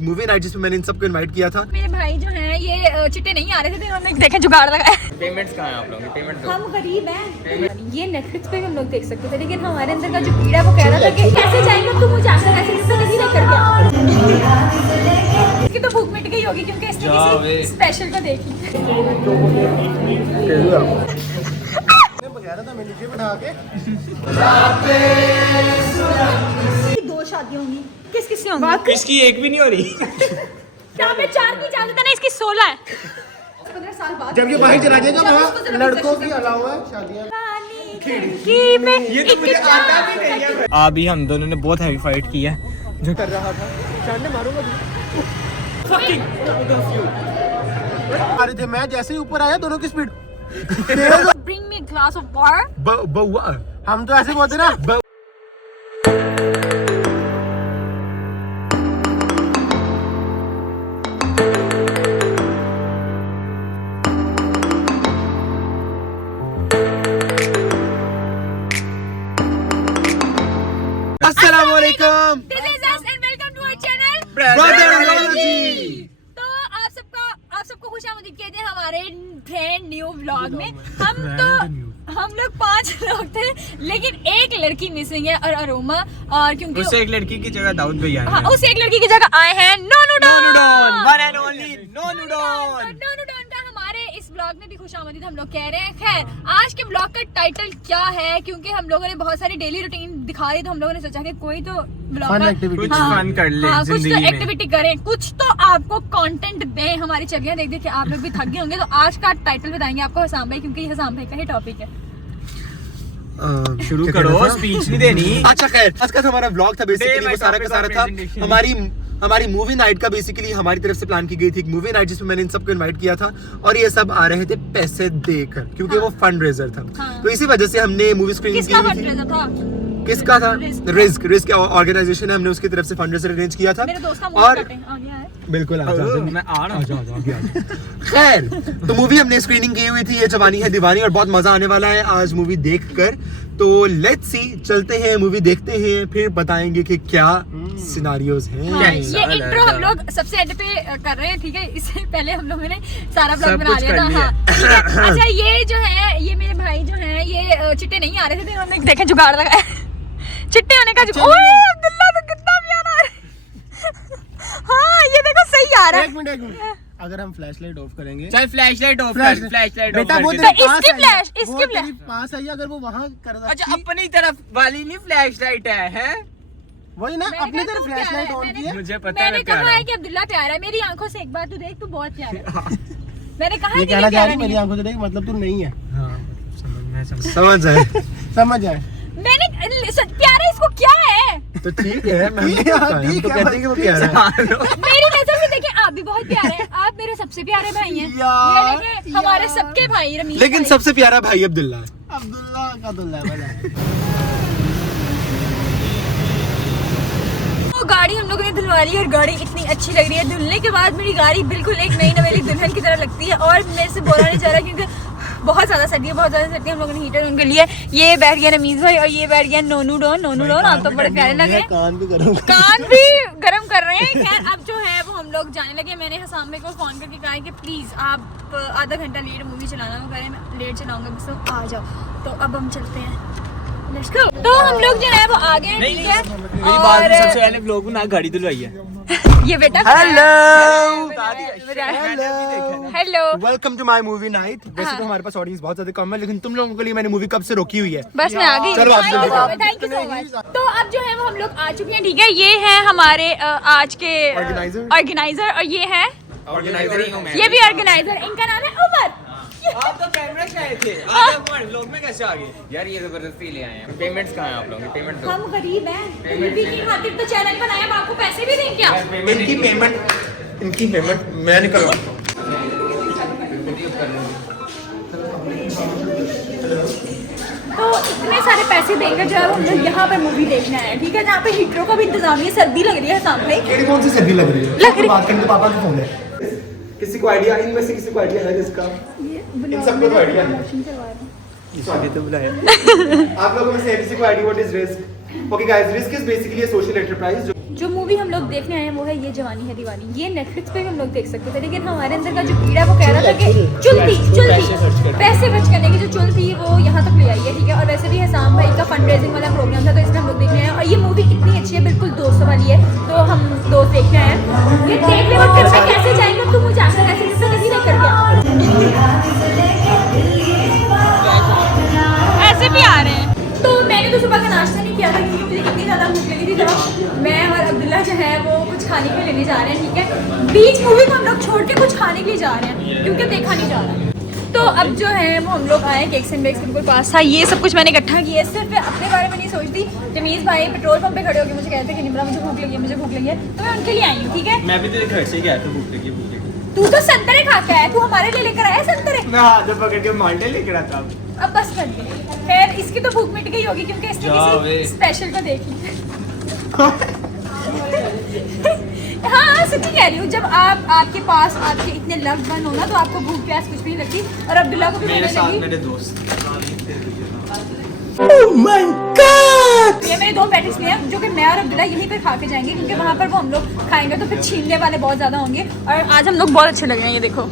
Movie night जिसमें मैंने इन सबको इनवाइट किया था। मेरे भाई जो हैं ये चिट्टे नहीं आ रहे थे तो उन्होंने देखे जुगाड़ लगाया। पेमेंट्स कहाँ हैं आप लोगों की? पेमेंट हम गरीब हैं, ये नेटफ्लिक्स पे हम लोग देख सकते थे, लेकिन हमारे अंदर का जो कीड़ा वो कह रहा था कि कैसे जाएंगे तुम मुझे आकर ऐसे नहीं लेकर गया। इसकी तो भूख मिट गई होगी क्योंकि इसने किसी स्पेशल को देखी। दो शादियां होंगी, किस किस से होंगी? इसकी एक भी नहीं हो रही। यहाँ पे 4 की इजाजत है ना, इसकी 16 है। 15 साल बाद जब ये बाहर चला जाएगा वहाँ लड़कों की अलाउ है शादियाँ। अभी हम दोनों ने बहुत हैवी फाइट की है जो कर रहा था चांद मारूंगा आ रहे थे, मैं जैसे ही ऊपर आया दोनों की speed. Bring me a glass of water. हम तो ऐसे बोलते ना। अस्सलामुअलैकुम। This is us and welcome to our channel. ब्रदरलॉजी। तो आप सबको खुशामदीद कहते हैं हमारे ब्रांड न्यू व्लॉग में। हम लोग 5 लोग थे, लेकिन एक लड़की मिसिंग है और अरोमा, और क्योंकि उससे एक लड़की की जगह दाऊद भैया हाँ, उस एक लड़की की जगह आए हैं नोनूडॉन। वन एंड ओनली नोनूडॉन। नोनूडॉन का हमारे इस ब्लॉग में भी खुशामदीद हम लोग कह रहे हैं। खैर, आज के ब्लॉग का टाइटल क्या है, क्योंकि हम लोगों ने बहुत सारी डेली रूटीन दिखा रही, तो हम लोगों ने सोचा कि कोई तो कुछ फन कर ले कुछ तो जिंदगी में। एक्टिविटी करें, कुछ तो आपको कंटेंट दें। हमारी चलियां देख देख के आप लोग भी थक गए होंगे, तो आज का टाइटल बताएंगे आपको हसाम भाई, क्योंकि हसाम भाई का ही टॉपिक है। शुरू करो, स्पीच नहीं देनी। अच्छा खैर, आज का हमारा व्लॉग था बेसिकली, वो सारा का सारा था हमारी मूवी नाइट का। बेसिकली हमारी तरफ से प्लान की गई थी एक मूवी नाइट जिसमें मैंने इन सबको इनवाइट किया था, और ये सब आ रहे थे पैसे देकर, क्योंकि वो फंड रेजर था। तो इसी वजह से हमने मूवी स्क्रीनिंग की हुई थी। किसका था? रिस्क ऑर्गेनाइजेशन है, हमने उसकी तरफ से फंड रेजर अरेंज किया था। और बिल्कुल मैं आ रहा हूँ। खैर, तो मूवी हमने स्क्रीनिंग की हुई थी, ये जवानी है दीवानी, और बहुत मजा आने वाला है आज मूवी देखकर। तो लेट्स सी, चलते हैं मूवी देखते हैं, फिर बताएंगे कि क्या सिनारियोज हैं। हाँ, ये इंट्रो हम लोग सबसे एंड पे कर रहे हैं, ठीक है? इससे पहले हम लोगों ने सारा ब्लॉग बना लिया था। हाँ, ठीक है। अच्छा, ये जो है, ये मेरे भाई जो हैं, ये चिट्टे नहीं आ रहे थे, उन्होंने देखे जुगाड़ लगाया। चिट्टे होने का ओए अब्दुल्ला तो कितना प्यारा आ रहा है। हाँ, ये देखो सही आ रहा है। एक मिनट, अगर हम फ्लैशलाइट ऑफ करेंगे, चल फ्लैशलाइट ऑफ कर, फ्लैशलाइट बेटा वो तो इसकी फ्लैश पास आई, अगर वो वहाँ कर दे। अच्छा, अपनी तरफ वाली नहीं फ्लैशलाइट है वही ना, अपनी तरफ फ्लैशलाइट ऑन की है। मुझे पता मैंने कहा है कि अब्दुल्ला प्यारा है, मेरी आंखों से एक बार तू देख, तू बहुत प्यारा है। मैंने कहा ये है कि कहना चाह रही प्यारा मेरी नहीं आंखों से देख, मतलब तू नहीं है। समझ जाए। समझ जाए। मैंने प्यारा इसको क्या है? तो ठीक है, मैं तो कहते हैं कि वो प्यारा है। मेरी नजर से देखिए, आप भी बहुत प्यारे हैं, आप मेरे सबसे प्यारे भाई हैं। ये देखिए, हमारे सबके भाई रमीज, लेकिन सबसे प्यारा भाई अब्दुल्ला है। अब्दुल्ला वो गाड़ी हम लोगों ने धुलवा ली, और गाड़ी इतनी अच्छी लग रही है। धुलने के बाद मेरी गाड़ी बिल्कुल एक नई नवेली दुल्हन की तरह लगती है, और मेरे से बोला नहीं जा रहा क्योंकि बहुत ज्यादा सर्दी है, बहुत ज्यादा सर्दी है। हम लोगों ने हीटर उनके लिए, ये बैठ गया रमीज भाई, और ये बैठ गया नोनूडॉन। आप तो बड़े प्यारे लगे, कान भी गरम कर रहे हैं। खैर, अब जो है वो हम लोग जाने लगे। मैंने हसाम भाई को फोन करके कहा है कि प्लीज आप आधा घंटा लेट मूवी चलाना। वो कह रहे हैं मैं लेट चलाऊंगा, बस तुम आ जाओ। तो अब हम चलते हैं, लेट्स गो। तो हम लोग जो है वो आ गए, ठीक है? और सबसे पहले व्लॉग में ना गाड़ी धुलवाई है। ये बेटा hello, welcome to my movie night. वैसे तो हमारे पास ऑडियंस बहुत ज्यादा कम है, लेकिन तुम लोगों के लिए मैंने मूवी कब से रोकी हुई है। बस मैं आ गई। चलो आप थैंक यू सो मच। तो अब जो है वो हम लोग आ चुके हैं, ठीक है? ये है हमारे आज के ऑर्गेनाइजर, और ये है ऑर्गेनाइजर ही हूं मैं। ये भी ऑर्गेनाइजर, इनका नाम है उमर। आप तो कैमरा से आए थे, आप हमारे व्लॉग में कैसे आ गए? यार ये जबरदस्ती ले आए हैं। पेमेंट्स कहाँ हैं आप लोगों की? पेमेंट हम गरीब हैं, गरीबी की खातिर तो चैनल बनाया, हम आपको पैसे भी दें क्या? इनकी पेमेंट मैं निकलवा। तो इतने सारे पैसे देंगे जो है वो हम लोग यहाँ पे मूवी देखने आए हैं, ठीक है? जहाँ पे हीटरों का भी इंतजाम है, सर्दी लग रही है सामने। कौन सी सर्दी लग रही है? लग रही बात करने पापा का फोन है। किसी को आइडिया, इनमें से किसी को आइडिया है जिसका? इन सबको तो आइडिया है। इसलिए तो बुलाया। आप लोगों में से किसी को idea what is risk? Okay guys, risk is basically a social enterprise जो मूवी हम लोग देखने आए हैं वो है ये जवानी है दीवानी। ये नेटफ्लिक्स पे भी हम लोग देख सकते थे, लेकिन हमारे अंदर का जो कीड़ा वो कह रहा था कि चुल पैसे खर्च करने की जो चुल थी वो यहाँ तक ले आई है, ठीक है। और वैसे भी हसाम भाई का फंड रेजिंग वाला प्रोग्राम था, तो इसमें हम लोग देखने आए हैं। और ये मूवी इतनी अच्छी है, बिल्कुल दोस्तों वाली है, तो हम दोस्त देखने आए हैं। ये देखने वक्त में कैसे जाएंगे, तुम मुझे आकर ऐसे नहीं लेकर गया, ऐसे भी आ रहे हैं। तो मैंने तो सुबह का नाश्ता नहीं किया था क्योंकि मुझे इतनी ज़्यादा भूख लगी थी, तो मैं और अब्दुल्ला जो है वो कुछ खाने के लिए लेने जा रहे हैं, ठीक है। बीच मूवी को हम लोग छोड़ के कुछ खाने के लिए जा रहे हैं क्योंकि देखा नहीं जा रहा। तो अब जो है वो हम लोग आए केक्स एंड बेक्स बिल्कुल पास था। ये सब कुछ मैंने इकट्ठा किया, सिर्फ अपने बारे में नहीं सोचती। जमीज़ भाई पेट्रोल पंप पे खड़े होकर मुझे कहते हैं कि निम्रा मुझे भूख लगी है, मुझे भूख लगी है, तो मैं उनके लिए आई हूँ, ठीक है। मैं भी तेरे घर से गया था, भूख लगी। तू तो संतरे खा के आया, तू हमारे लिए लेकर आया संतरे। मैं हाथ पकड़ के माल्टे लेकर आता हूँ। अब बस कर दे। खैर इसकी तो भूख मिट गई होगी क्योंकि इसने किसी स्पेशल को देख लिया। हाँ सच्ची कह रही हूँ, जब आपके पास आपके इतने लव्ड वन हो ना तो आपको भूख प्यास कुछ भी नहीं लगती। और अब्दुल्ला को भी मेरे साथ लगी। मेरे दोस्त Oh my God! ये मेरे 2 पैटिस लिए हैं जो कि मैं और अब्दुल्ला यहीं पर खा के जाएंगे क्योंकि वहाँ पर वो हम लोग खाएंगे तो फिर छीनने वाले बहुत ज़्यादा होंगे। और आज हम लोग बहुत अच्छे लग रहे हैं, ये देखो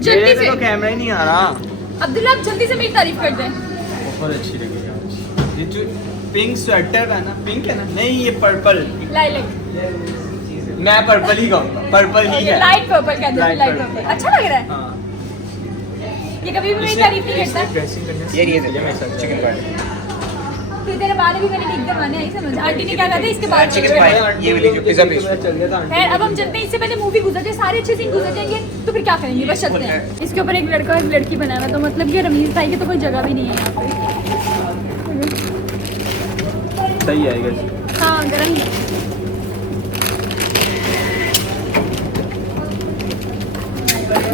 जल्दी से। तो कैमरा ही नहीं आ रहा। अब्दुल्ला आप जल्दी से मेरी तारीफ कर दें। बहुत अच्छी लगी आज। ये जो पिंक स्वेटर है ना, पिंक है ना? नहीं ये पर्पल। लाइलैक। मैं पर्पल ही कहूँगा, पर्पल ही है। लाइट पर्पल कह दो, Light लाइट purple। पर्पल अच्छा लग रहा है। हाँ। ये कभी भी मेरी तारीफ नहीं करता। ड्रेसिंग करने ये दे मैं सब चिकन पार्टी। फिर तेरे बाल भी मैंने ठीक करवाने आई, समझ। आंटी ने क्या कहा था इसके बाद चिकन पार्टी ये वाली जो पिज्जा पेस्ट चल गया था। खैर अब हम चलते हैं, इससे पहले मूवी गुजर जाए, सारे अच्छे सीन गुजर जाएंगे तो फिर क्या करेंगे, बस चलते हैं। इसके ऊपर एक लड़का एक लड़की बना हुआ है, तो मतलब ये रमीज भाई की तो कोई जगह भी नहीं है यहाँ पे। सही आएगा। हाँ गरम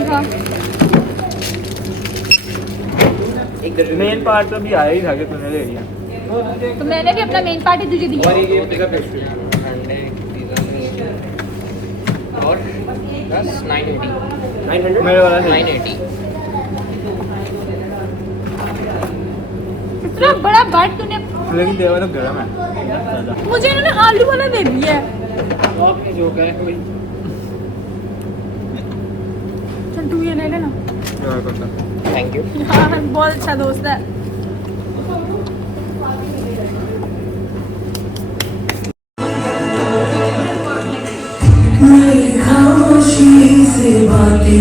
हाँ। मेन पार्ट तो भी आया ही था कि तूने ले लिया। तो मैंने भी अपना मेन पार्ट ही तुझे दिया। और ये पिज्जा पेस्ट्री और बस 980 मेरे वाला 980। इतना बड़ा बाट तूने, लेकिन देवा तो गरम है। मुझे इन्होंने आलू वाला दे दिया है। आपने जो कहा है चल तू ये ले लेना। Thank you. हाँ बहुत अच्छा दोस्त है।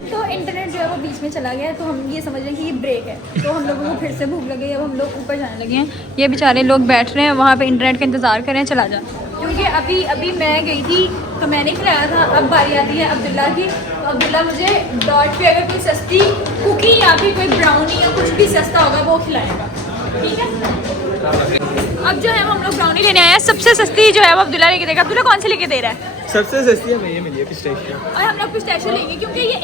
तो इंटरनेट जो है वो बीच में चला गया है, तो हम ये समझ रहे हैं कि ये ब्रेक है, तो हम लोगों को फिर से भूख लगी है। अब हम लोग ऊपर जाने लगे हैं। ये बेचारे लोग बैठ रहे हैं वहाँ पे इंटरनेट का इंतज़ार कर रहे हैं, चला जा। क्योंकि अभी मैं गई थी तो मैंने खिलाया था, अब बारी आती है अब्दुल्ला की। तो अब्दुल्ला मुझे डॉट पे अगर कोई सस्ती कुकी या फिर कोई ब्राउनी या कुछ भी सस्ता होगा वो खिलाएगा, ठीक है। अब जो है हम लोग ब्राउनी लेने आए हैं, सबसे सस्ती जो है वो अब्दुल्ला लेके देगा। अब्दुल्ला कौन से लेके दे रहा है? सबसे सस्ती है ये मिली है पिस्ताशियो। और हम लोग पिस्ताशियो लेंगे क्योंकि ये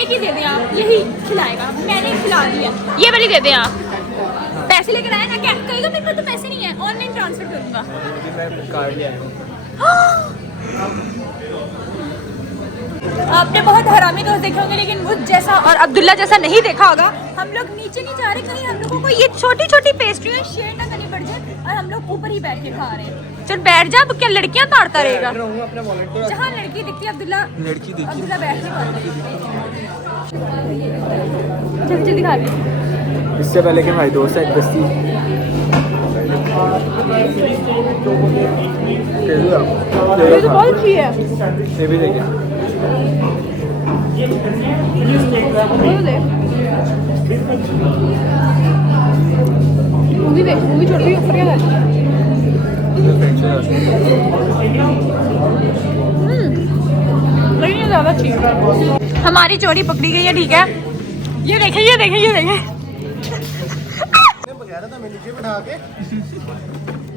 एक ही दे दें आप, यही खिलाएगा। मैंने खिला दिया, ये वाली दे दें आप। पैसे लेकर आए ना, क्या कहेगा मेरे पास तो पैसे नहीं है, ऑनलाइन ट्रांसफर करूँगा। मैं कार्ड ले आया हूँ। आपने बहुत हरामी दोस्त देखे होंगे लेकिन मुझ जैसा और अब्दुल्ला जैसा नहीं देखा होगा। हम लोग नीचे नहीं जा रहे, कहीं हम लोगों को ये छोटी छोटी पेस्ट्रियाँ शेयर ना करनी पड़ जाए और हम लोग ऊपर ही बैठ के खा रहे हैं। चल बैठ जा, क्या लड़कियां ताड़ता रहेगा। जहाँ लड़की दिखती है अब्दुल्ला, लड़की दिखी अब्दुल्ला बैठ के खा जल्दी जल्दी खा ले। इससे पहले कि हमारी दोस्त है बस्ती ये तो बहुत अच्छी है। ये भी देखिए मूवी देख, मूवी छोड़ के ऊपर क्या है? लेकिन ये ज़्यादा अच्छी है। हमारी चोरी पकड़ी गई है, ठीक है। ये देखें ये देखें ये देखें,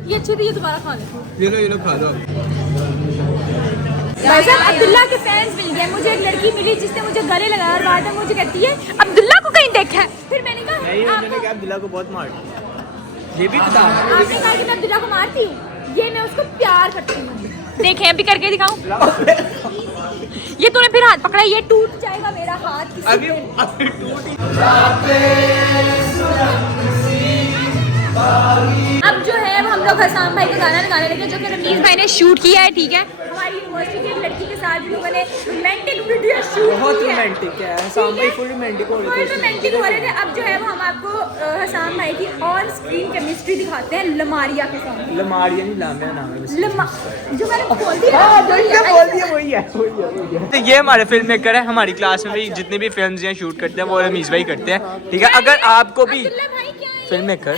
ये अच्छी थी, ये दोबारा खा ले। ये लो खा लो। भाई साहब अब्दुल्ला के फैंस मिल गए। मुझे एक लड़की मिली जिसने मुझे गले लगाया और बाद में मुझे कहती है अब्दुल्ला को कहीं देखा है। फिर मैंने कहा मैंने कहा अब्दुल्ला को बहुत मार। ये भी बता। आपने कहा कि मैं अब्दुल्ला को मारती हूँ, ये मैं उसको प्यार करती हूँ। देखें अभी करके दिखाऊं। ये तूने फिर हाथ पकड़ा, ये टूट जाएगा मेरा हाथ अभी टूट। अब जो है हम लोग हसाम भाई का गाना लगाने लगे जो कि रमीज भाई ने शूट किया है, ठीक है। हमारी यूनिवर्सिटी की एक लड़की के साथ इन लोगों ने रोमांटिक वीडियो शूट बहुत की है। रोमांटिक है, हसाम भाई फुल रोमांटिक हो रहे थे। रोमांटिक हो रहे थे। अब जो है वो हम आपको हसाम भाई की ऑन स्क्रीन केमिस्ट्री दिखाते हैं लमारिया के साथ। लमारिया नहीं, लामिया नाम है बस। जो मैंने बोल दिया वही है। तो ये हमारे फिल्म मेकर है, हमारी क्लास में भी जितने भी फिल्म्स यहाँ शूट करते हैं वो रमीज भाई करते हैं, ठीक है। अगर आपको भी फिल्म मेकर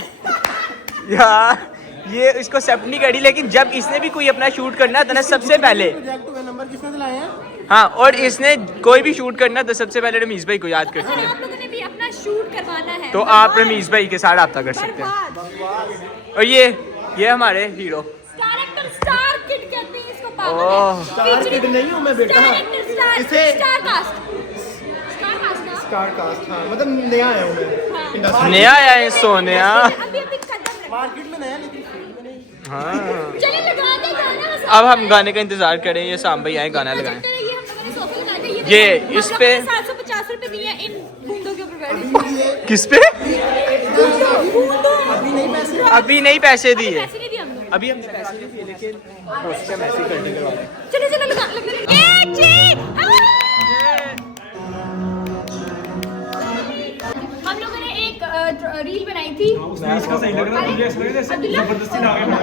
यार ये इसको एक्सेप्ट नहीं करी, लेकिन जब इसने भी कोई अपना शूट करना था ना सबसे पहले, नंबर किसने दिलाया? हाँ, और इसने कोई भी शूट करना तो सबसे पहले रमीज भाई को याद करती अगर है। आप लोगों ने भी अपना शूट करवाना है तो आप रमीज भाई के साथ रब्ता कर सकते हैं। और ये हमारे हीरो कैरेक्टर स्टार किड कहते हैं इसको पागल ओह। है। स्टार किड नहीं हूँ मैं बेटा। कैरेक्टर स्टार इसे- स्टार कास्ट ना? स्टार कास्ट, हाँ, मतलब नया आया हूँ मैं इंडस्ट्री नया आया है सोनिया। अभी कदम रखो। मार्केट में नया, लेकिन फील्ड में नहीं। हाँ, चलिए लगा दे गाना। अब हम गाने का इंतजार करें, ये शाम भाई आए गाना लगाएं। ये हम लोगों ने सोफे लगा दिए। ये हम इस लोगों पे- ने 750 रुपए दिए इन बूंदों के ऊपर बैठे। किस पे? बूंदों। अभी नहीं पैसे दिए, पैसे नहीं दिए हम लोग। अभी हमने पैसे नहीं दिए, लेकिन उससे मैसेज करने के बाद चलो चलो लगा ये चीज। हम लोगों ने एक रील बनाई थी। अब्दुल्ला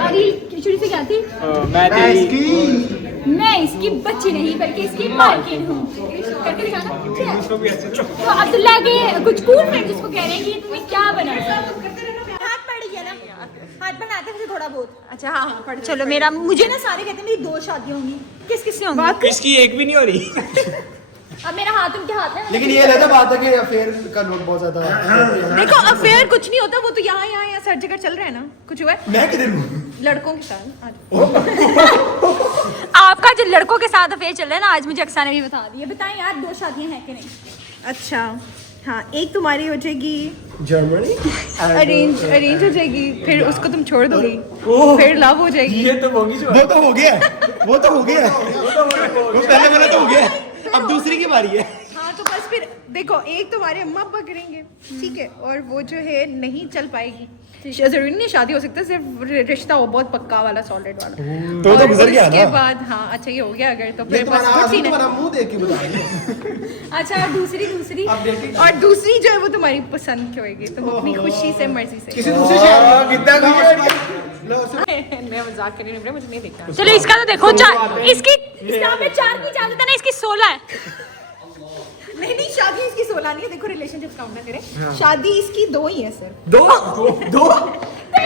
रील शुरू से क्या थी? मैं इसकी बच्ची नहीं बल्कि इसकी मालकिन हूँ करके दिखाना, ठीक है? तो अब्दुल्ला के कुछ कूल फ्रेंड्स उसको कह रहे हैं कि तुम्हें क्या बनाना है। हाथ पड़ गया ना, हाथ बनाते हैं थोड़ा बहुत। अच्छा हाँ हाँ पढ़। चलो मेरा मुझे ना सारे कहते हैं मेरी 2 शादियाँ होंगी, किस किस से होंगी? इसकी एक भी नहीं हो रही। अब मेरा हाथ उनके हाथ है। लेकिन ये अलग बात है कि अफेयर का लोग बहुत ज्यादा है। देखो अफेयर कुछ नहीं होता, वो तो यहाँ सर जगह चल रहा है ना। कुछ हुआ है मैं किधर हूँ? लड़कों के साथ आपका जो लड़कों के साथ अफेयर चल रहा है ना, आज मुझे अक्सा ने भी बता दिया। बताएं यार 2 शादियां हैं कि नहीं? अच्छा हाँ, एक तुम्हारी हो जाएगी जर्मनी अरेंज हो जाएगी, फिर उसको तुम छोड़ दोगी, फिर लव हो जाएगी। ये तो होगी जो वो तो हो गया, वो पहले वाला तो हो गया, अब दूसरी की बारी है। हाँ तो बस फिर देखो, एक तुम्हारे अम्मा अब्बा करेंगे, ठीक है, और वो जो है नहीं चल पाएगी। जरूरी नहीं शादी हो सकता, सिर्फ रिश्ता हो बहुत पक्का वाला, सॉलिड वाला। तो गुजर गया उसके ना। बाद हाँ अच्छा ये हो गया अगर, तो ये फिर बस तुम्हारा कुछ ही नहीं। तुम्हारा मुंह देख के बता। अच्छा और दूसरी और दूसरी जो है वो तुम्हारी पसंद की होगी, तुम अपनी खुशी से मर्जी से। किसी दूसरे शहर कितना मैं मजाक कर रही हूँ, मुझे नहीं देखना। चलो इसका तो देखो इसकी यहाँ पे 4 की इजाजत है ना, इसकी 16 है। नहीं शादी इसकी 16 नहीं है, देखो रिलेशनशिप काउंट ना करें, शादी इसकी 2 ही है सर। दो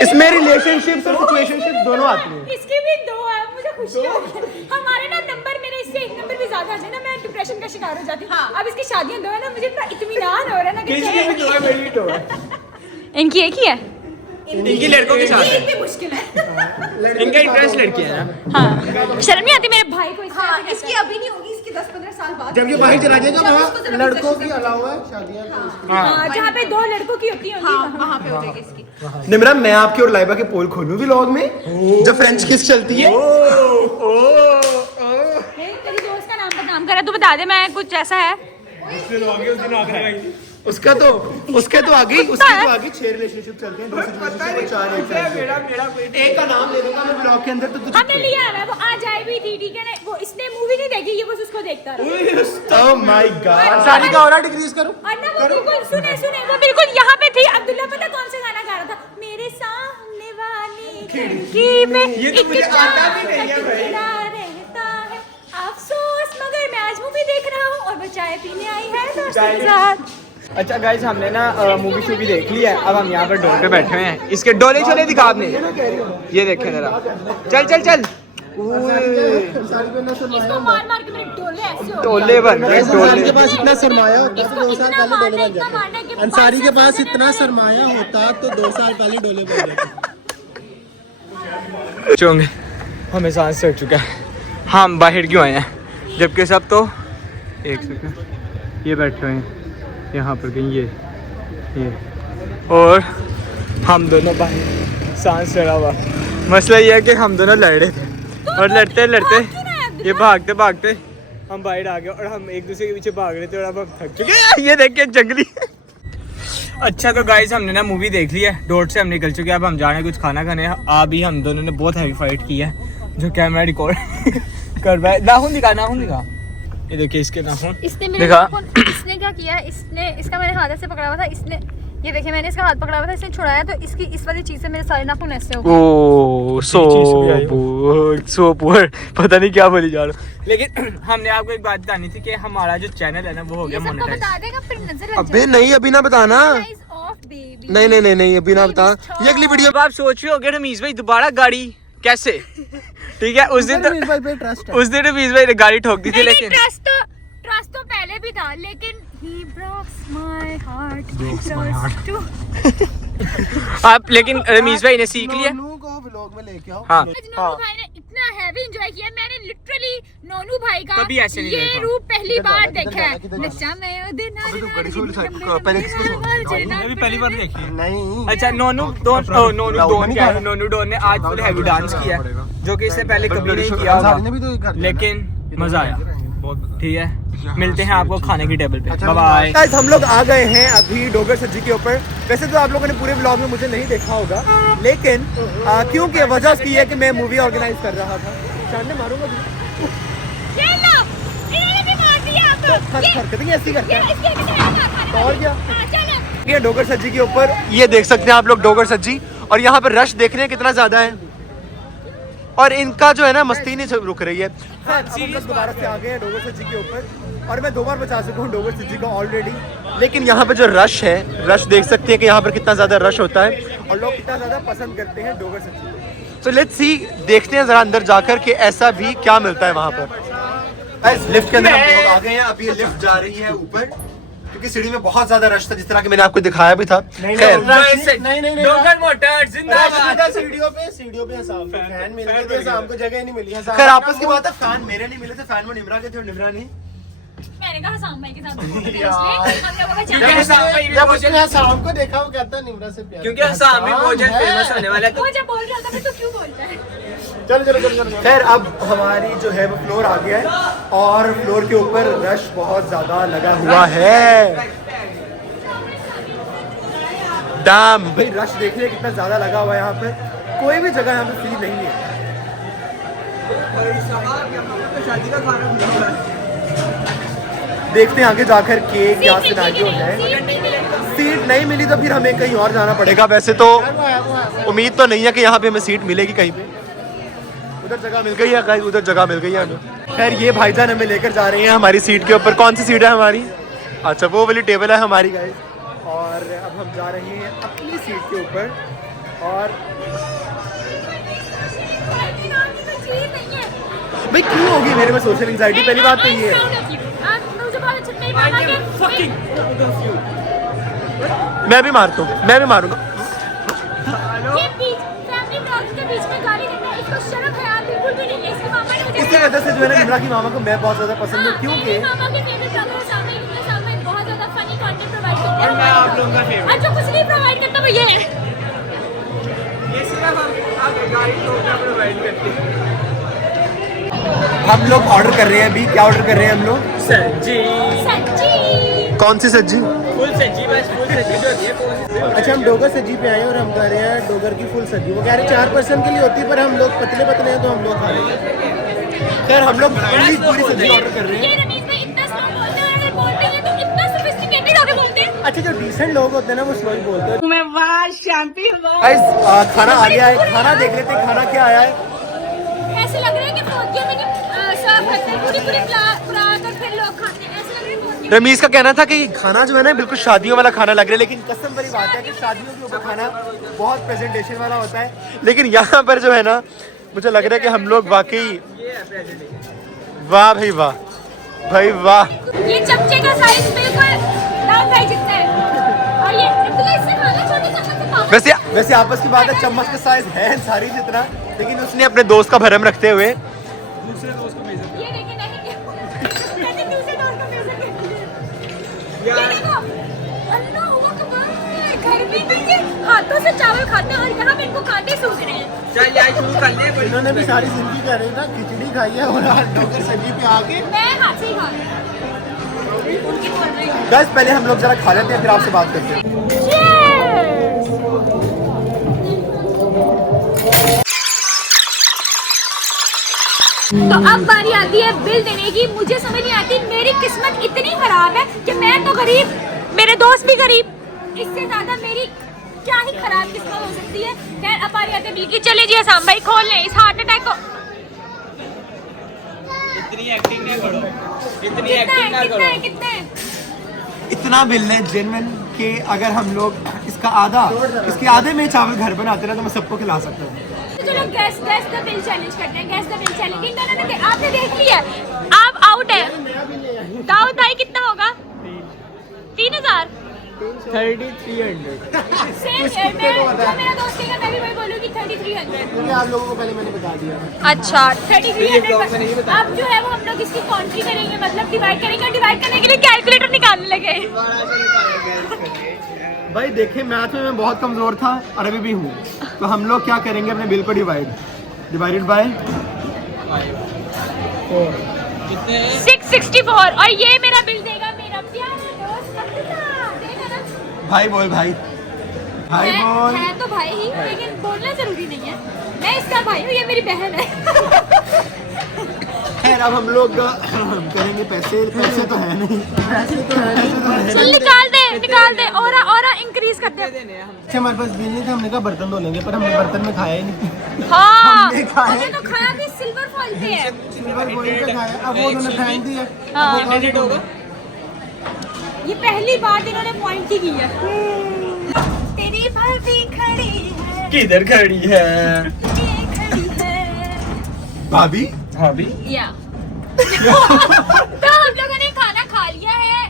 इसमें रिलेशनशिप और सिचुएशनशिप दोनों आती हैं। इसकी भी 2 है, मुझे खुशी हो गई। हमारे ना नंबर, मेरे इससे 1 नंबर भी ज्यादा आ जाए ना, मैं डिप्रेशन का शिकार हो जाती हूँ। अब इसकी शादियां 2 है ना, मुझे इतना इत्मीनान हो रहा है ना कि किसी भी तो है, मेरी भी तो है। इनकी एक ही है। इनकी लड़कों के साथ है। इतनी मुश्किल है। इनका इंटरेस्ट लड़की है ना। हाँ शर्म नहीं आती मेरे भाई को हाँ इसकी अभी नहीं होगी, इसकी 10-15 साल बाद। जब ये बाहर चला जाएगा जब वहाँ उसको जरा लड़कों भी की अलावा शादियाँ हाँ जहाँ पे 2 लड़कों की होती होंगी हाँ वहाँ पे हो जाएगी इसकी। निमरा, मैं आपकी और लाइबा के पोल खोलूं व्लॉग में जो फ्रेंच किस चलती है। तेरी दोस्त का नाम बदनाम करा, तू बता दे। मैं कुछ ऐसा है उसके तो आगे उसके तो आगे 6 रिलेशनशिप चलते हैं, 2 सिचुएशनशिप, 4 एक का नाम ले दूंगा मैं ब्लॉग के अंदर, तो तुझे हमने लिया है, वो आज आई भी थी, ठीक है ना? वो इसने मूवी नहीं देखी, ये बस उसको देखता रहा। Oh my God. सारी का और डिक्रीज करो। और ना वो बिल्कुल सुने वो बिल्कुल यहाँ पे थी। अब्दुल्ला पता कौन सा गाना गा रहा था? मेरे सामने वाली खिड़की में ये तो मुझे आता भी नहीं है भाई। रहता है अफसोस, मगर मैं आज मूवी देख रहा हूँ और वो चाय पीने आई है दोस्तों के साथ। अच्छा गाइस, हमने ना मूवी शूवी देख ली है, अब हम यहाँ पर डोर पे बैठे हुए हैं। इसके डोले छोले दिखा आपने, ये देखे जरा। चल इसको मार मार के मेरे डोले ऐसे हो टोले बन रहे अंसारी के टोले। पास इतना सरमाया होता इसको तो 2 साल इतना पहले डोले मारना, बन इतना मारना जाते। कि अंसारी के 5 पास साल इतना सरमाया होता तो 2 साल पहले डोले बन जाते। चोंगे हमें सांस चढ़ चुका है, हम बाहर क्यों आए हैं, जबकि सब तो एक सेकंड ये बैठे हुए हैं यहाँ पर कहीं, ये और हम दोनों बाहर सांस चढ़ा हुआ। मसला ये है कि हम दोनों लड़ रहे थे और लड़ते लड़ते ये भागते भागते हम बाहर आ गए और हम एक दूसरे के पीछे भाग रहे थे और अब हम थक चुके हैं। ये देखिए जंगली अच्छा तो गाइस हमने ना मूवी देख ली है, डोट से हम निकल चुके हैं, अब हम जा रहे हैं कुछ खाना खाने। अभी हम दोनों ने बहुत हैवी फाइट की है जो कैमरा रिकॉर्ड कर रहा है। नाखून दिखा, नाखून दिखा, ये देखिए इसके नाखून। इसने मेरे नाखून, इसने क्या किया, इसने इसका मैंने हाथ से पकड़ा हुआ था, इसने ये देखिए मैंने इसका हाथ पकड़ा हुआ था, इसने छुड़ाया तो इसकी इस वाली चीज से मेरे सारे नाखून ऐसे हो गए। ओह सो पुअर, पता नहीं क्या बोली जा रहा हूँ। लेकिन हमने आपको एक बात बतानी थी कि हमारा जो चैनल है ना वो हो गया मोनेटाइज। बता देगा फिर नजर लग अबे नहीं अभी ना बताना, नहीं नहीं नहीं नहीं अभी ना बता, ये अगली वीडियो। अब आप सोच रहे होगे रमीज भाई दोबारा गाड़ी कैसे, ठीक है उस दिन रमीज भाई ने गाड़ी ठोक दी थी, लेकिन ट्रस्ट तो पहले भी था, लेकिन he breaks my heart too। आप लेकिन रमीज भाई ने सीख लिया। नोनू को व्लॉग में लेके आओ। हाँ नोनू भाई ने इतना हैवी एंजॉय किया, मैंने लिटरली नोनू भाई का कभी ऐसे नहीं ये देखा। रूप पहली बार देखा है। नशा में ओ दिन मैंने पहली बार देखी। नहीं अच्छा नोनू डोन ने आज फुल हैवी डांस किया जो कि इससे पहले कभी नहीं किया होगा, लेकिन मजा आया। ठीक है, मिलते हैं आपको खाने की टेबल पे, बाय बाय। गाइस हम लोग आ गए हैं अभी डोगर सज्जी के ऊपर। वैसे तो आप लोगों ने पूरे व्लॉग में मुझे नहीं देखा होगा, लेकिन क्योंकि वजह उसकी है कि मैं मूवी ऑर्गेनाइज कर रहा था। शान मारूंगा ऐसी करते हैं और क्या ये डोगर सज्जी के ऊपर, ये देख सकते हैं आप लोग डोगर सज्जी, और यहाँ पर रश देख रहे हैं कितना ज्यादा है, और इनका जो है ना मस्ती नहीं रुक रही है। हम लोग दोबारा से आ गए हैं डोगर सज्जी के ऊपर, और मैं 2 बार बचा चुका हूँ डोगर सज्जी को ऑलरेडी, लेकिन यहाँ पे जो रश है, रश देख सकते हैं कि यहाँ पर कितना ज्यादा रश होता है और लोग कितना ज्यादा पसंद करते हैं डोगर सज्जी। तो लेट्स सी, देखते हैं जरा अंदर जाकर कि ऐसा भी क्या मिलता है वहाँ पर। लिफ्ट के अंदर हम लोग आ गए हैं, अब ये लिफ्ट जा रही है ऊपर, क्योंकि सीढ़ी में बहुत ज्यादा रश था, जिस तरह कि मैंने आपको दिखाया भी था। खैर आपस की बात है, फैन मेरे नहीं मिले थे, फैन वो निमरा के थे और निमरा नहीं। मैंने कहा शाम भाई के साथ हम लोगों का शाम को देखा वो कहता है निमरा से प्यार, क्योंकि शाम भी बहुत जल्द फेमस होने वाला है। वो जब बोल रहा था मैं तो क्यों बोलता है। चलो। खैर अब हमारी जो है वो फ्लोर आ गया है, और फ्लोर के ऊपर रश बहुत ज्यादा लगा हुआ है। डैम भाई, रश देखिए कितना ज्यादा लगा हुआ है यहाँ पे, कोई भी जगह यहाँ पे फ्री नहीं है। देखते हैं आगे जाकर केक क्या सिनेरियो है। सीट नहीं मिली तो फिर हमें कहीं और जाना पड़ेगा। वैसे तो उम्मीद तो नहीं है कि यहाँ पे हमें सीट मिलेगी कहीं पे, उधर जगह मिल गई है, कहीं उधर जगह मिल गई है हमें। खैर ये भाईजान हमें लेकर जा रहे हैं हमारी सीट के ऊपर। कौन सी सीट है हमारी? अच्छा वो वाली टेबल है हमारी गाइस, और अब हम जा रहे हैं अपनी सीट के ऊपर। और भाई क्यों होगी मेरे में सोशल एंजाइटी? पहली बात तो ये है, मैं भी मारता हूँ, मैं भी मारूंगा। इसी वजह से जो है ना निमरा की मामा को मैं बहुत ज्यादा पसंद हूँ, क्योंकि और मैं आप लोगों का फेवरेट। जो कुछ नहीं प्रोवाइड करता वो ये है। ये सिर्फ आप गाड़ी प्रोवाइड करते हैं। हम लोग ऑर्डर कर रहे हैं अभी। क्या ऑर्डर कर रहे हैं हम लोग? सच्ची। कौन सी सब्जी? फुल सब्जी, बस फुल सब्जी जो होती है। अच्छा हम डोगर सब्जी पे आए और हम खा रहे हैं डोगर की फुल सब्जी। वो कह रहे 4 पर्सन के लिए होती है, पर हम लोग पतले पतले हैं तो हम लोग खा रहे हैं। खैर हम लोग पूरी सब्जी ऑर्डर कर रहे हैं। ये रमीज भाई इतना स्लो बोलते हैं, अगर बोलते हैं तो इतना सोफिस्टिकेटेड होके बोलते हैं। अच्छा जो डिसेंट लोग होते हैं ना वो स्लो ही बोलते हैं। गाइस खाना आ गया है, खाना देख लेते हैं खाना क्या आया है। ऐसे लग रहा है कि फौजियों में सर्व करते हैं, पूरी पुरा कर फिर लोग खाते हैं। ऐसे लग रहा है फौजियों। रमीज का कहना था कि खाना जो है ना बिल्कुल शादियों वाला खाना लग रहा है, लेकिन कसम भरी बात है कि शादियों के ऊपर खाना बहुत प्रेजेंटेशन वाला होता है, लेकिन यहाँ पर जो है ना मुझे लग रहा है कि हम लोग वाकई वाह भाई वाह, भाई वाह। ये चमचे का साइज बिल्कुल दाल फ्राई जितना है, और ये अब्दुल्ला इससे खाना छोटे चम्मच से पापा। वैसे आपस की बात है, चम्मच का साइज है सारी जितना, लेकिन उसने अपने दोस्त का भरम रखते हुए दूसरे दोस्त को भेज ये देखे नहीं मैंने दूसरे दोस्त को भेजा यार। ये देखो अल्लाह हुआ कमाल, घर में तो ये हाथों से चावल खाते हैं और यहाँ पे इनको कांटे सूख रहे हैं। चल यार शुरू कर ले। इन्होंने भी सारी जिंदगी कर रहे हैं ना, खिचड़ी खाई है और आज डोगर सब्जी पे आके मैं हाथ से ही खा रही हूँ, उनकी बोल रही हूँ। गाइस पहले हम लोग जरा खा लेते हैं फिर आपसे बात करते हैं। तो अब बारी आती है बिल देने की। मुझे समझ नहीं आती, मेरी किस्मत इतनी खराब है कि मैं तो गरीब, मेरे दोस्त भी गरीब, इससे ज्यादा मेरी क्या ही खराब किस्मत हो सकती है। खैर अब बारी आती है बिल की। चले जी आसाम भाई खोल लें इस हार्ट अटैक को। इतनी एक्टिंग नहीं करो, इतनी कितना एक्टिंग ना है, कितना है, करो। कितना है? इतना बिल है जेन्युइन कि अगर हम लोग इसका आधे में चावल घर बनाते ना तो मैं सबको खिला सकता हूँ। तो चलो गैस द बिल चैलेंज करते हैं। Gas the bill challenge in दोनों ने आपने देख लिया, आप आउट है। दाऊद भाई कितना होगा? 3000। 3300। सेम है, मेरा दोस्त कहेगा मैं भी वही बोलूँगी 3300। क्योंकि आप लोगों को पहले मैंने बता दिया। अच्छा 3300। अब जो है वो हम लोग इसकी काउंट्री करेंगे, मतलब डिवाइड करेंगे, और डिवाइड करने के लिए कैलकुलेटर निकालने लगे। भाई देखिए मैथ में मैं बहुत कमजोर था और अभी भी हूँ, तो हम लोग क्या करेंगे अपने बिल को डिवाइडेड बाय 664। और ये मेरा बिल देगा मेरा प्यारा दोस्त अब्दुल्ला। देगा ना? भाई बोल भाई बोल। है तो भाई ही, लेकिन बोलना जरूरी नहीं है। मैं इसका भाई हूँ, ये मेरी बहन है। खैर अब हम लोग करेंगे पैसे तो है नहीं। चल निकाल दे और इंक्रीज कर दे। अच्छा हमारे पास बिल नहीं था, हमने कहा बर्तन धो लेंगे, पर हमने बर्तन में खाया ही नहीं। हाँ हमने खाया हमने तो खाया भी सिल्वर फॉइल पे है। सिल्वर गोल्ड पे खाया, अब वो उन्होंने फेंक दिया। हाँ। ये पहली बार इन्होंने पॉइंट ही की है। तेरी भाभी खड़ी है, किधर खड़ी है ये खड़ी है भाभी या तो हम लोगों ने खाना खा लिया है,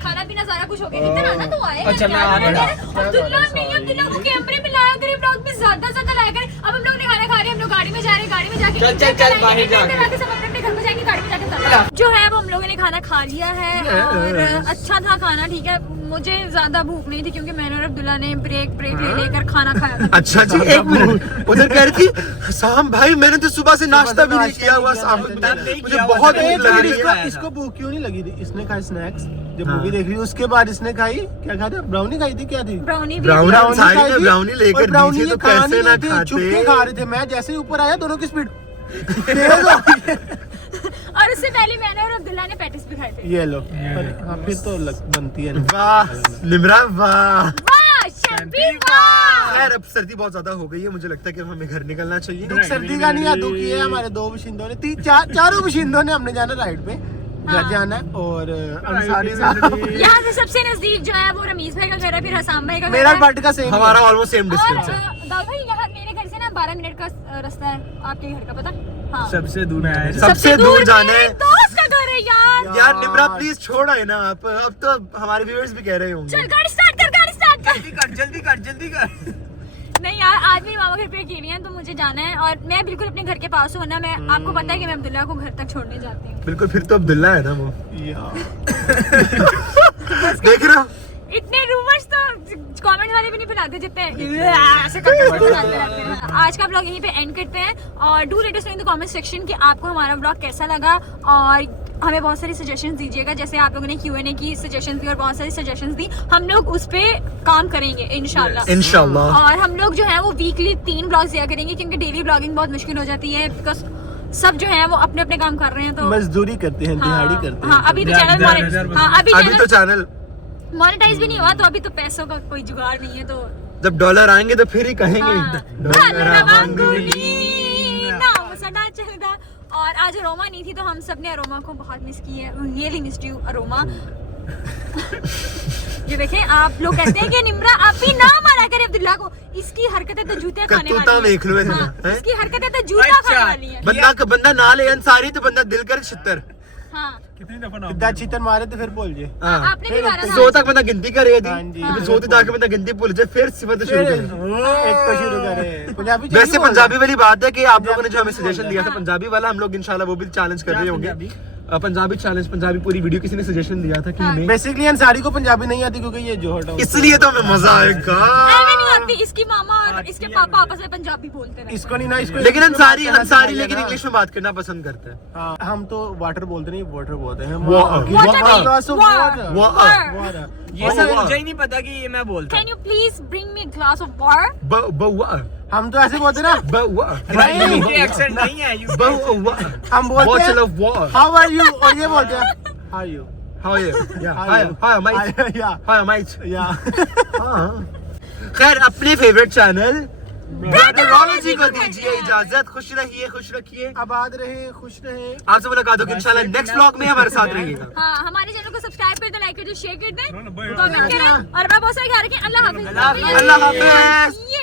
खाना पीना सारा कुछ हो गया। इधर आना तो आए। अच्छा, मैं आ गया। अब्दुल्ला को कैमरे में लाया करे, ब्लॉग में ज्यादा लाया करे। अब हम लोग ने खाना खा रहे हैं, हम लोग गाड़ी में जा रहे हैं, गाड़ी में जाके चल, बाहर जाके। सब अपने घर में जाएंगे, गाड़ी में जाके जो है वो हम लोगों ने खाना खा लिया है और अच्छा था खाना, ठीक है। मुझे ज्यादा भूख नहीं थी क्योंकि मैंने और अब्दुल्ला ने ब्रेक लेकर खाना खाया था। अच्छा जी एक मिनट, उधर कह रही थी शाम भाई मैंने तो सुबह से नाश्ता भी नहीं किया हुआ, शाम मुझे बहुत भूख लग रही है। इसको भूख क्यों नहीं लगी थी? इसने खाई स्नैक्स जब मूवी देख रही थी, उसके बाद इसने खाई क्या खाया था? ब्राउनी खाई थी, क्या थी? ब्राउनी ब्राउनी लेकर ब्राउनी दी थी, तो कैसे ना खाते। चुपके खा रहे थे। मैं जैसे ही ऊपर आया दोनों की स्पीड तेज हो गई। और उससे पहले मैंने और अब्दुल्ला ने पैटिस भी खाए थे। ये लो। हाँ फिर तो बनती है। वाह निम्रा वाह। शम्पी वाह। खैर अब सर्दी बहुत ज्यादा हो गई है, मुझे लगता है कि हमें घर निकलना चाहिए। दुख सर्दी का नहीं है, दुख ये है हमारे दो बशिंदों ने चारों बशिंदों ने हमने जाना राइड पे, घर जाना है। और अंसारी साहब यहाँ से सबसे नजदीक जो है वो रमीज भाई का घर है, फिर हसाम भाई का घर मेरा है। बट का सेम हमारा ऑलमोस्ट सेम और डिस्टेंस है। दाऊद भाई यहाँ मेरे घर से ना 12 मिनट का रास्ता है आपके घर का, पता? हाँ सबसे दूर में सबसे दूर जाना मेरे है दोस्त का घर है यार। यार निम्रा प्लीज छोड़ आए ना आप, अब तो हमारे व्यूअर्स भी कह रहे होंगे। चल गाड़ी स्टार्ट कर। जल्दी कर। नहीं यार आज मेरी मामा घर पे अकेली हैं तो मुझे जाना है और मैं बिल्कुल अपने घर के पास हूँ ना। मैं आपको पता है कि मैं अब्दुल्ला को घर तक छोड़ने जाती हूँ। बिल्कुल, फिर तो अब्दुल्ला है ना वो। देख रहे हो इतने रूमर्स तो कमेंट वाले भी नहीं फैलाते जितने ऐसे करके फैलाते रहते हैं। आज का ब्लॉग यहीं पे एंड करते हैं और do let us know in the comment section कि आपको हमारा ब्लॉग कैसा लगा और हमें बहुत सारी सजेशंस दीजिएगा। जैसे आप लोगों ने Q&A की सजेशंस दी और बहुत सारी सजेशंस दी, हम लोग उस पे काम करेंगे इंशाल्लाह। और हम लोग जो है वो वीकली 3 ब्लॉग्स दिया करेंगे क्योंकि डेली ब्लॉगिंग बहुत मुश्किल हो जाती है बिकॉज सब जो है वो अपने अपने काम कर रहे हैं तो मजदूरी करते हैं, दिहाड़ी करते हैं। हाँ अभी तो चैनल मोनेटाइज भी नहीं हुआ तो अभी तो पैसों का कोई जुगाड़ नहीं है। तो जब डॉलर आएंगे तो फिर ही कहेंगे और आज अरोमा नहीं थी तो हम सब ने अरोमा को बहुत मिस की है। Really missed you aroma. ये देखें आप लोग कहते हैं कि निम्रा आप भी ना मारा करे अब्दुल्ला को, इसकी हरकतें तो जूते खाने वाली हैं। देख लो इसकी हरकतें तो जूता खाने वाली हैं। बंदा ना ले अंसारी तो बंदा दिल कर छितर। हाँ कितनी दफा ना इतना चीतन मारे तो फिर बोल जे। आपने भी मारा था। 100 तक बंदा गिनती करे हाँ जी। 100 तक जाके बंदा गिनती भूल जाए फिर सिफत शुरू करे। एक तो शुरू करे पंजाबी। वैसे पंजाबी वाली बात है कि आप लोगों ने जो हमें सजेशन दिया था पंजाबी वाला, हम लोग इंशाल्लाह वो भी चैलेंज कर रहे होंगे। पंजाबी चैलेंज, पंजाबी पूरी वीडियो किसी ने सजेशन दिया था कि हमें बेसिकली अंसारी को पंजाबी नहीं आती क्योंकि ये जोहर है, इसलिए तो हमें मजा आएगा। ऐसे नहीं आती, इसकी मामा और इसके पापा आपस में पंजाबी बोलते रहते हैं। इसको नहीं ना इसको। लेकिन अंसारी लेकिन इंग्लिश में बात करना पसंद करते हैं। हाँ, हम तो वाटर बोलते नहीं वाटर बोलते हैं। ये सब मुझे ही नहीं पता कि ये मैं बोलता Can you please bring me a glass of water? हम तो ऐसे बोलते ना, एक्सेंट नहीं है हम बोलते Bottle हैं of water. How are you, और ये बोलते हैं how are you, How are you? Yeah. How Hi, are you? hi, mate. या Hi, mate. या खैर अपने फेवरेट चैनल ब्रदरोलॉजी को दीजिए इजाजत। खुश रहिए, खुश रखिए। आबाद रहे, खुश रहे। आपसे मुलाकात होगी इंशाल्लाह नेक्स्ट व्लॉग में। हमारे साथ रहिएगा। हाँ, हमारे चैनल को सब्सक्राइब कर दे, लाइक कर दे, शेयर कर दे, कमेंट करें और अपना बहुत सारा ख्याल रखें। अल्लाह हाफिज। अल्लाह हाफिज। ये